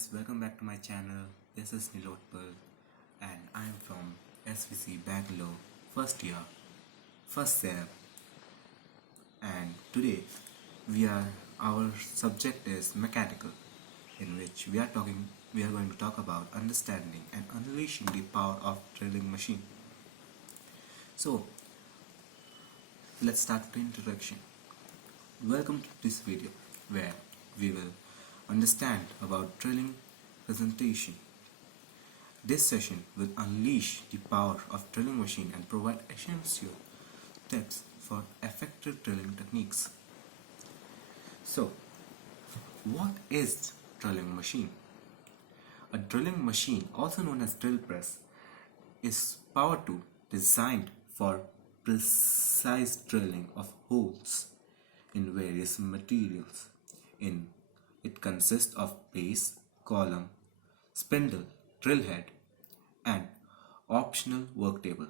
guys, welcome back to my channel. This is Nilotpal and I'm from SVC Bangalore, first year, first sem. And today our subject is mechanical, in which we are going to talk about understanding and unleashing the power of drilling machine. So let's start with the introduction. Welcome to this video where we will understand about drilling presentation. This session will unleash the power of drilling machine and provide essential tips for effective drilling techniques. So, what is drilling machine? A drilling machine, also known as drill press, is power tool designed for precise drilling of holes in various materials. It consists of base, column, spindle, drill head, and optional work table.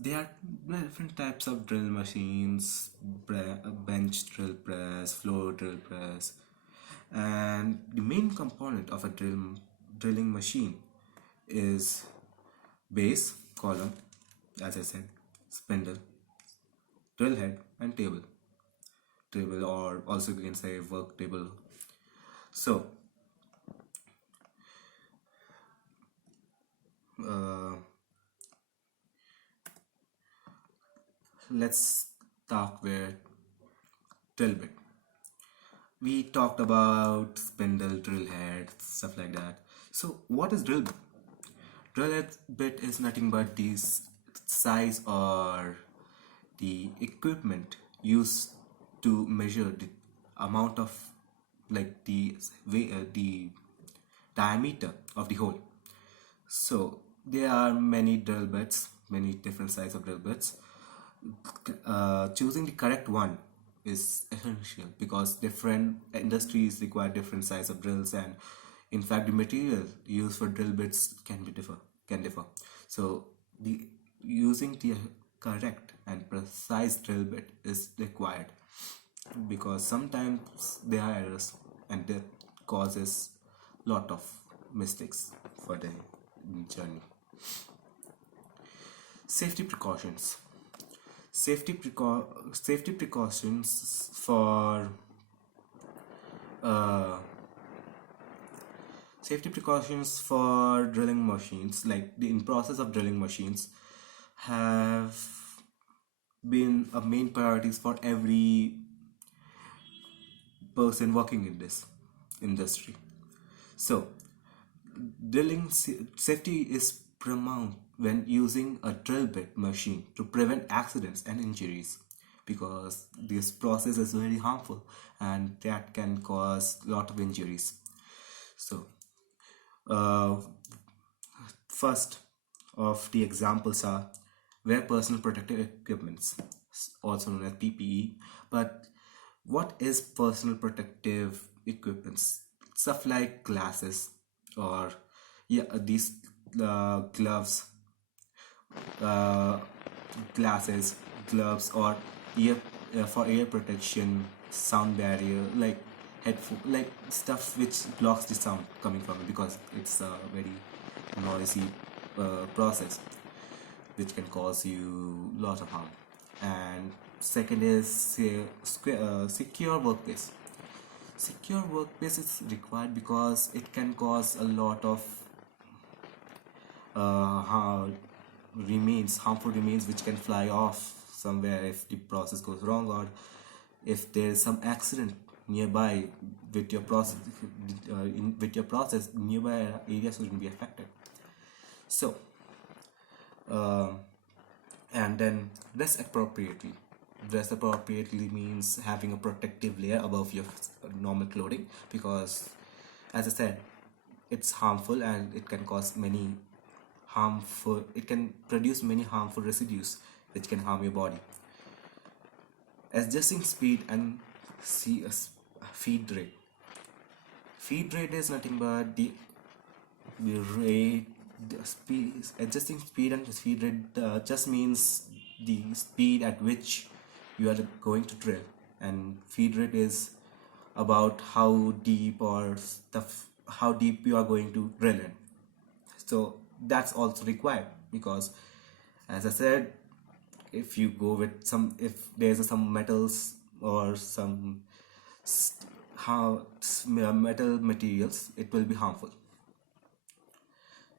There are different types of drill machines: bench drill press, floor drill press, and the main component of a drilling machine is base, column, as I said, spindle, drill head, and table, or also you can say work table. So let's talk with drill bit. We talked about spindle, drill head, stuff like that. So what is drill bit? Drill bit is nothing but the size or the equipment used to measure the amount of, like, the diameter of the hole. So there are many drill bits, many different sizes of drill bits. Choosing the correct one is essential because different industries require different size of drills, and in fact the material used for drill bits can differ. So using the correct and precise drill bit is required, because sometimes there are errors and that causes lot of mistakes for the journey. Safety precautions. Safety precautions for drilling machines, like in process of drilling machines, have been a main priorities for every person working in this industry. So drilling safety is paramount when using a drill bit machine to prevent accidents and injuries, because this process is very harmful and that can cause a lot of injuries. So first of the examples are wear personal protective equipments, also known as PPE. But what is personal protective equipments? Stuff like glasses, or these gloves, or ear for ear protection, sound barrier, like headphone, like stuff which blocks the sound coming from it, because it's a very noisy process which can cause you a lot of harm. And second is secure workplace. Secure workplace is required because it can cause a lot of harmful remains which can fly off somewhere if the process goes wrong, or if there is some accident nearby with your process. Nearby areas will be affected. So and then dress appropriately. Dress appropriately means having a protective layer above your normal clothing, because as I said, it's harmful and it can produce many harmful residues which can harm your body. Adjusting speed and feed rate. Feed rate is nothing but the rate, the speed. Adjusting speed and feed rate just means the speed at which you are going to drill, and feed rate is about how deep or stuff, how deep you are going to drill in. So that's also required, because as I said, if you go with some, if there's some metals or some how metal materials, it will be harmful.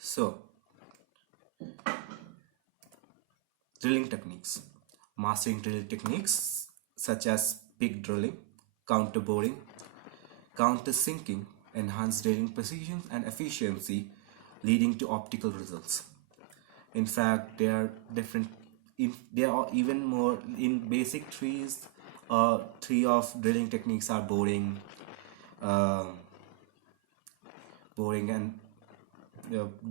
So drilling techniques, mastering drilling techniques such as pig drilling, counter boring, counter sinking, enhance drilling precision and efficiency, leading to optical results. In fact, there are different. There are even more in basic trees. Three of drilling techniques are boring, uh, boring and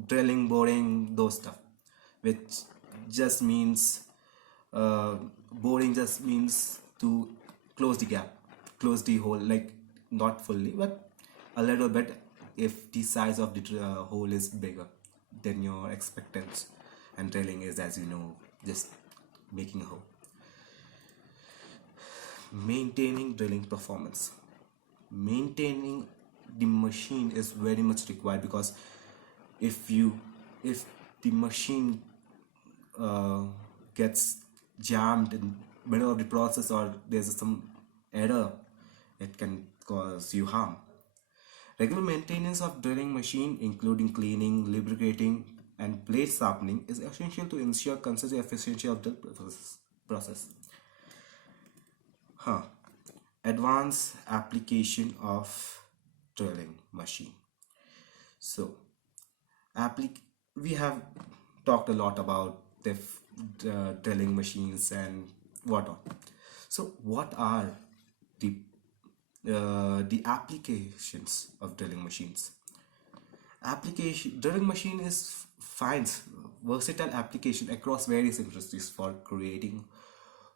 drilling, boring, those stuff, which just means boring just means to close the gap, close the hole, like not fully, but a little bit if the size of the hole is bigger than your expectance. And drilling is, as you know, just making a hole. Maintaining drilling performance, maintaining the machine is very much required, because if the machine gets jammed in middle of the process, or there's some error, it can cause you harm. Regular maintenance of drilling machine, including cleaning, lubricating, and blade sharpening, is essential to ensure consistent efficiency of the process. Advanced application of drilling machine. So we have talked a lot about the drilling machines and whatnot. So what are the applications of drilling machines? Drilling machine is finds versatile application across various industries for creating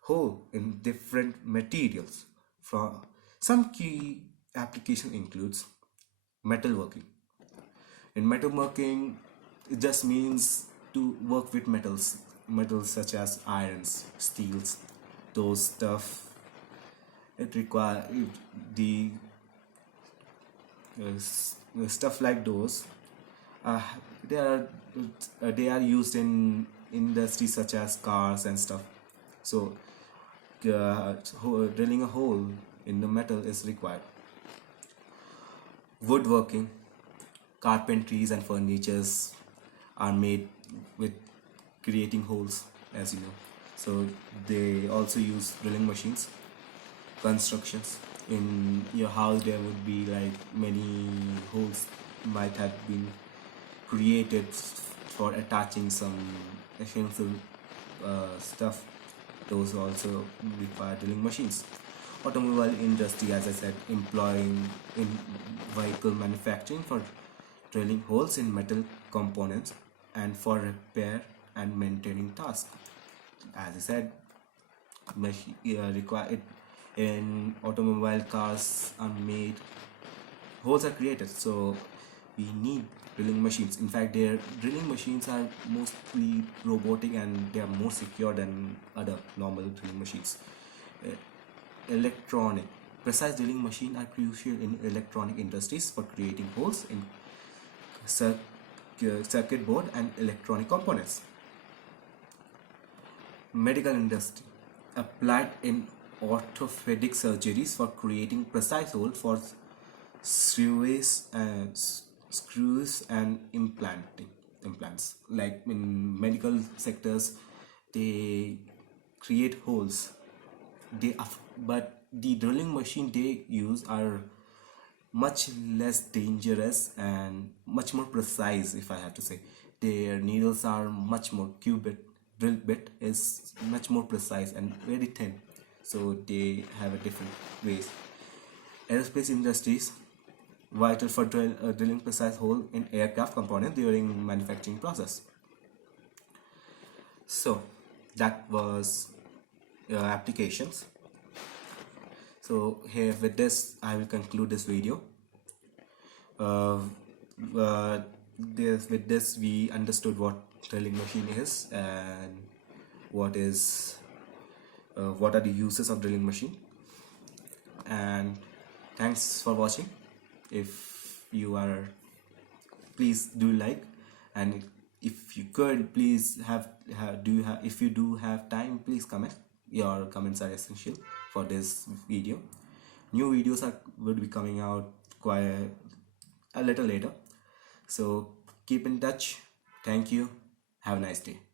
hole in different materials. From some key application includes metalworking. In metalworking, it just means to work with metals such as irons, steels, those stuff. It require the stuff like those. Uh, they are used in industries such as cars and stuff. So drilling a hole in the metal is required. Woodworking, carpentries and furnitures are made with creating holes, as you know. So they also use drilling machines. Constructions, in your house there would be like many holes might have been created for attaching some essential stuff. Those also require drilling machines. Automobile industry, as I said, employing in vehicle manufacturing for drilling holes in metal components and for repair and maintaining tasks. As I said, require it in automobile cars are made, holes are created, so we need drilling machines. In fact, their drilling machines are mostly robotic and they are more secure than other normal drilling machines. Electronic precise drilling machines are crucial in electronic industries for creating holes in circuit board and electronic components. Medical industry, applied in orthopedic surgeries for creating precise holes for screws and implants. Like in medical sectors, they create holes. But the drilling machine they use are much less dangerous and much more precise, if I have to say. Their needles are much more drill bit is much more precise and very thin, so they have a different ways. Aerospace industries, vital for drilling precise hole in aircraft component during manufacturing process. So that was applications. So here with this I will conclude this video. uh, with this we understood what drilling machine is and what are the uses of drilling machine. And thank thanks for watching. If you are, please do like, and if you could please if you do have time, please comment. Your comments are essential for this video. New videos will be coming out quite a little later, so keep in touch. Thank you. Have a nice day.